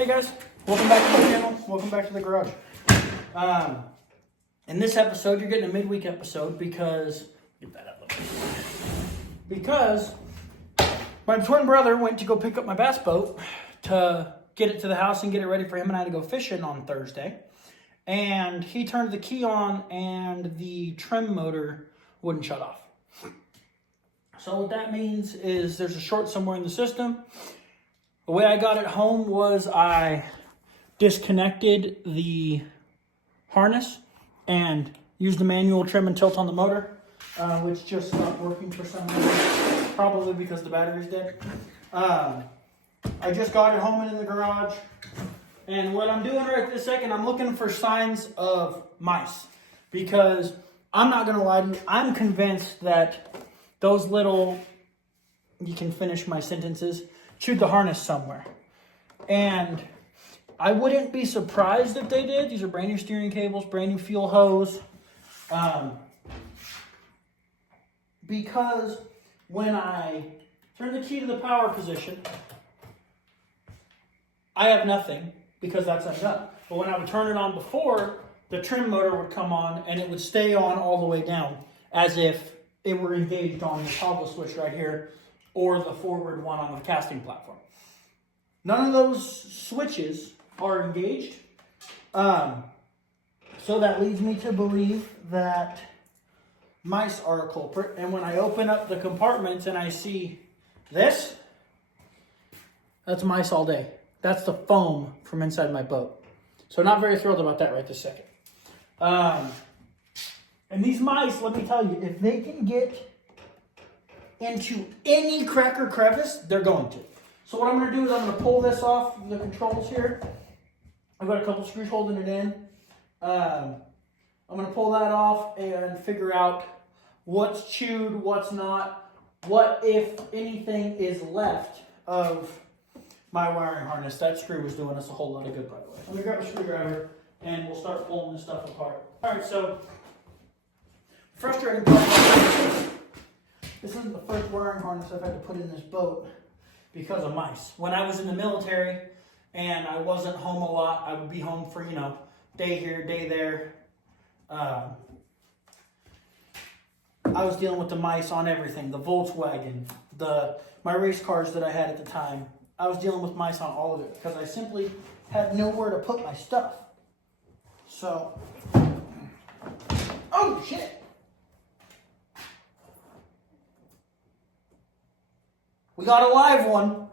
Hey guys, welcome back to the channel. Welcome back to the garage. In this episode, you're getting a midweek episode because my twin brother went to go pick up my bass boat to get it to the house and get it ready for him and I to go fishing on Thursday. And he turned the key on and the trim motor wouldn't shut off. So what that means is there's a short somewhere in the system. The way I got it home was I disconnected the harness and used the manual trim and tilt on the motor, which just stopped working for some reason, probably because the battery's dead. I just got it home and in the garage, and what I'm doing right this second, I'm looking for signs of mice, because I'm not going to lie to you, I'm convinced that those little, you can finish my sentences, chewed the harness somewhere. And I wouldn't be surprised if they did. These are brand new steering cables, brand new fuel hose. Because when I turn the key to the power position, I have nothing because that's undone. But when I would turn it on before, the trim motor would come on and it would stay on all the way down as if it were engaged on the toggle switch right here or the forward one on the casting platform. None of those switches are engaged. So that leads me to believe that mice are a culprit. And when I open up the compartments and I see this, that's mice all day. That's the foam from inside my boat. So not very thrilled about that right this second. And these mice, let me tell you, if they can get into any crack or crevice, they're going to. So what I'm going to do is I'm going to pull this off the controls here. I've got a couple screws holding it in. I'm going to pull that off and figure out what's chewed, what's not, what, if anything, is left of my wiring harness. That screw was doing us a whole lot of good, by the way. Let me grab a screwdriver and we'll start pulling this stuff apart. All right, so frustrating part. This isn't the first wiring harness I've had to put in this boat because of mice. When I was in the military and I wasn't home a lot, I would be home for, day here, day there. I was dealing with the mice on everything. The Volkswagen, my race cars that I had at the time. I was dealing with mice on all of it because I simply had nowhere to put my stuff. So, oh shit! We got a live one.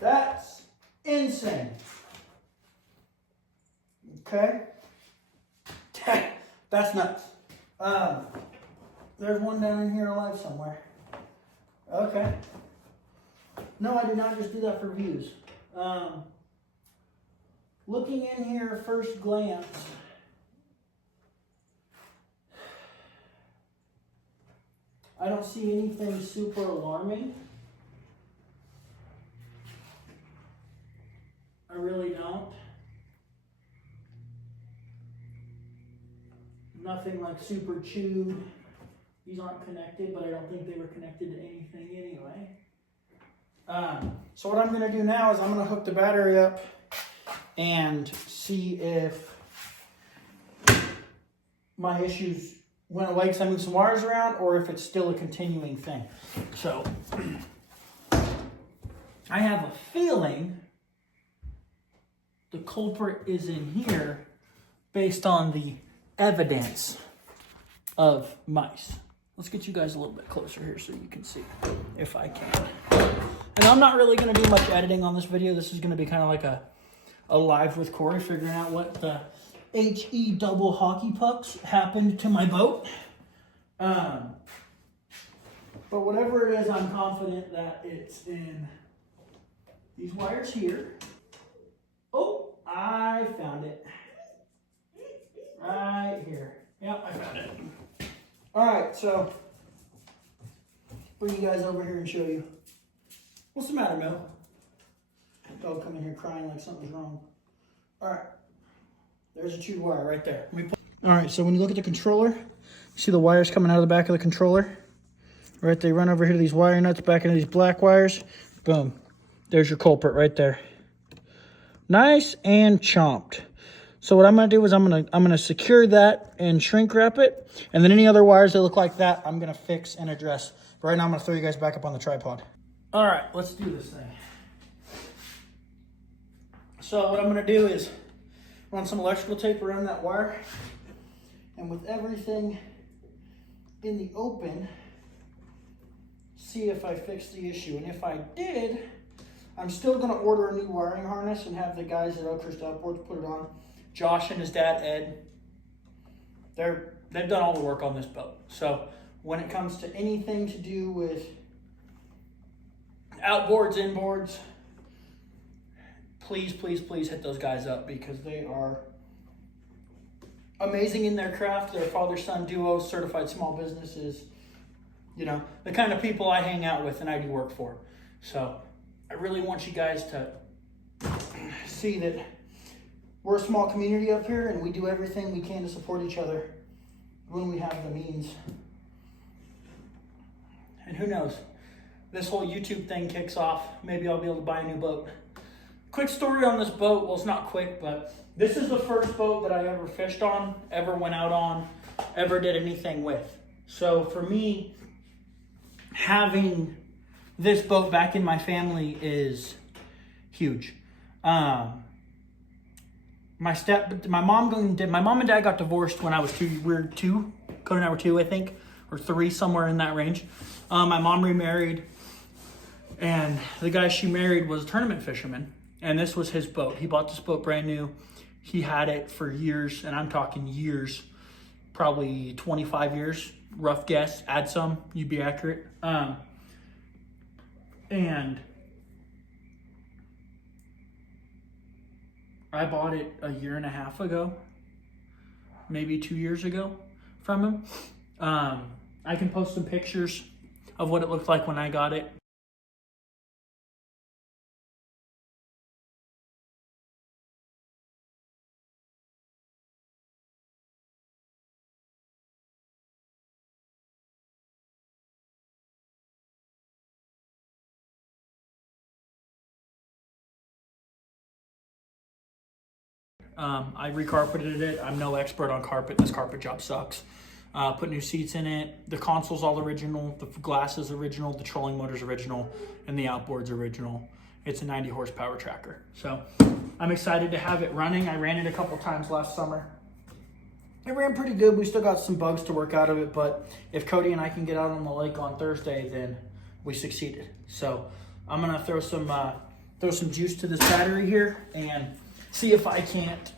That's insane. Okay. That's nuts. There's one down in here alive somewhere. Okay. No, I did not just do that for views. Looking in here at first glance, I don't see anything super alarming. I really don't. Nothing like super chewed. These aren't connected, but I don't think they were connected to anything anyway. So what I'm going to do now is I'm going to hook the battery up and see if my issues went away because I moved some wires around, or if it's still a continuing thing. So, I have a feeling the culprit is in here based on the evidence of mice. Let's get you guys a little bit closer here so you can see, if I can. And I'm not really going to do much editing on this video. This is going to be kind of like a live with Corey, figuring out what the HE double hockey pucks happened to my boat. But whatever it is, I'm confident that it's in these wires here. Oh, I found it. Right here. Yep, I found it. Alright, so bring you guys over here and show you. What's the matter, Mel? Dog coming here crying like something's wrong. Alright. There's a chewed wire right there. Alright, so when you look at the controller, you see the wires coming out of the back of the controller? Right, they run over here to these wire nuts, back into these black wires. Boom. There's your culprit right there. Nice and chomped. So what I'm gonna do is I'm gonna secure that and shrink wrap it, and then any other wires that look like that, I'm gonna fix and address. But right now I'm gonna throw you guys back up on the tripod. All right, let's do this thing. So what I'm gonna do is run some electrical tape around that wire, and with everything in the open, see if I fixed the issue. And if I did, I'm still gonna order a new wiring harness and have the guys at Oakhurst Outboards put it on. Josh and his dad, Ed, they've done all the work on this boat. So when it comes to anything to do with outboards, inboards, please, please, please hit those guys up, because they are amazing in their craft. They're father-son duo, certified small businesses, you know, the kind of people I hang out with and I do work for. So I really want you guys to see that we're a small community up here, and we do everything we can to support each other when we have the means. And who knows, this whole YouTube thing kicks off, maybe I'll be able to buy a new boat. Quick story on this boat, well, it's not quick, but this is the first boat that I ever fished on, ever went out on, ever did anything with. So for me, having this boat back in my family is huge. My mom and dad got divorced when I was two. Cody and I were 2, I think, or 3, somewhere in that range. My mom remarried, and the guy she married was a tournament fisherman, and this was his boat. He bought this boat brand new. He had it for years, and I'm talking years, probably 25 years, rough guess. Add some, you'd be accurate. And I bought it a year and a half ago, maybe 2 years ago from him. I can post some pictures of what it looked like when I got it. I recarpeted it. I'm no expert on carpet. This carpet job sucks. Put new seats in it. The console's all original. The glass is original. The trolling motor's original. And the outboard's original. It's a 90 horsepower tracker. So I'm excited to have it running. I ran it a couple times last summer. It ran pretty good. We still got some bugs to work out of it, but if Cody and I can get out on the lake on Thursday, then we succeeded. So I'm gonna throw some juice to this battery here and see if I can't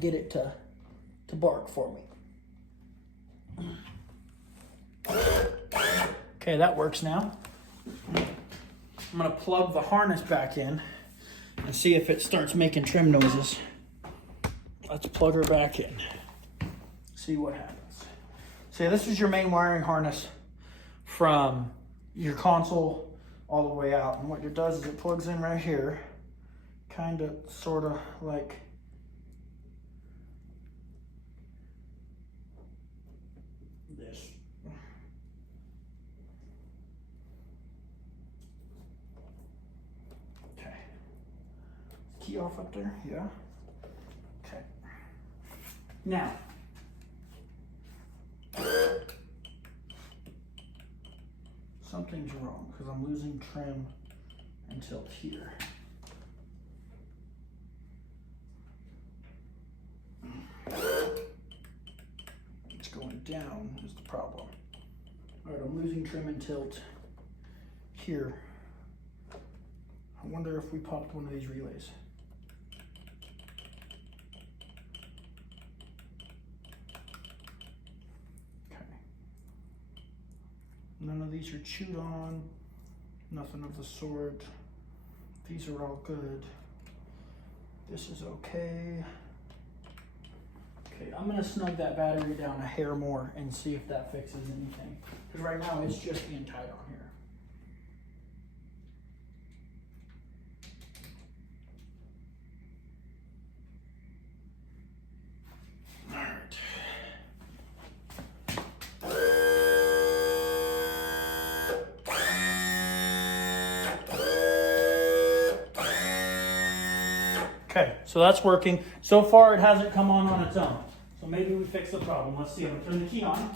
get it to bark for me. Okay, that works now. I'm gonna plug the harness back in and see if it starts making trim noises. Let's plug her back in. See what happens. So this is your main wiring harness from your console all the way out. And what it does is it plugs in right here. Kind of, sort of like this. Okay. Key off up there? Yeah. Okay. Now, something's wrong because I'm losing trim and tilt here. It's going down is the problem. All right, I'm losing trim and tilt here. I wonder if we popped one of these relays. Okay. None of these are chewed on. Nothing of the sort. These are all good. This is okay. Okay, I'm gonna snug that battery down a hair more and see if that fixes anything. Because right now it's just being tight on here. All right. Okay, so that's working. So far, it hasn't come on its own. So maybe we fixed the problem. Let's see. I'm gonna turn the key on.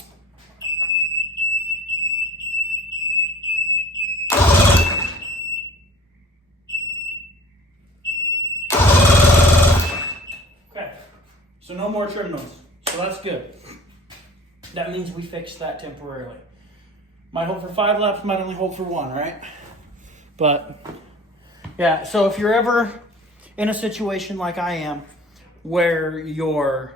Okay, so no more trim noise. So that's good. That means we fixed that temporarily. Might hold for 5 laps, might only hold for 1, right? But yeah, so if you're ever in a situation like I am, where your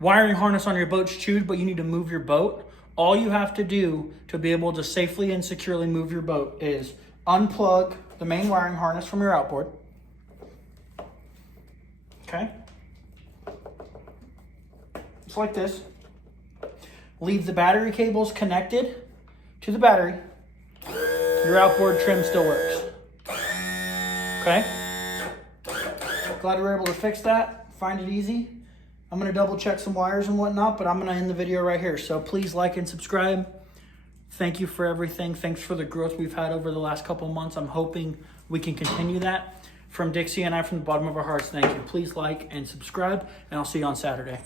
wiring harness on your boat's chewed, but you need to move your boat, all you have to do to be able to safely and securely move your boat is unplug the main wiring harness from your outboard. Okay? Just like this. Leave the battery cables connected to the battery. Your outboard trim still works. Okay? Glad we were able to fix that. Find it easy. I'm going to double check some wires and whatnot, but I'm going to end the video right here. So please like and subscribe. Thank you for everything. Thanks for the growth we've had over the last couple months. I'm hoping we can continue that. From Dixie and I, from the bottom of our hearts, thank you. Please like and subscribe, and I'll see you on Saturday.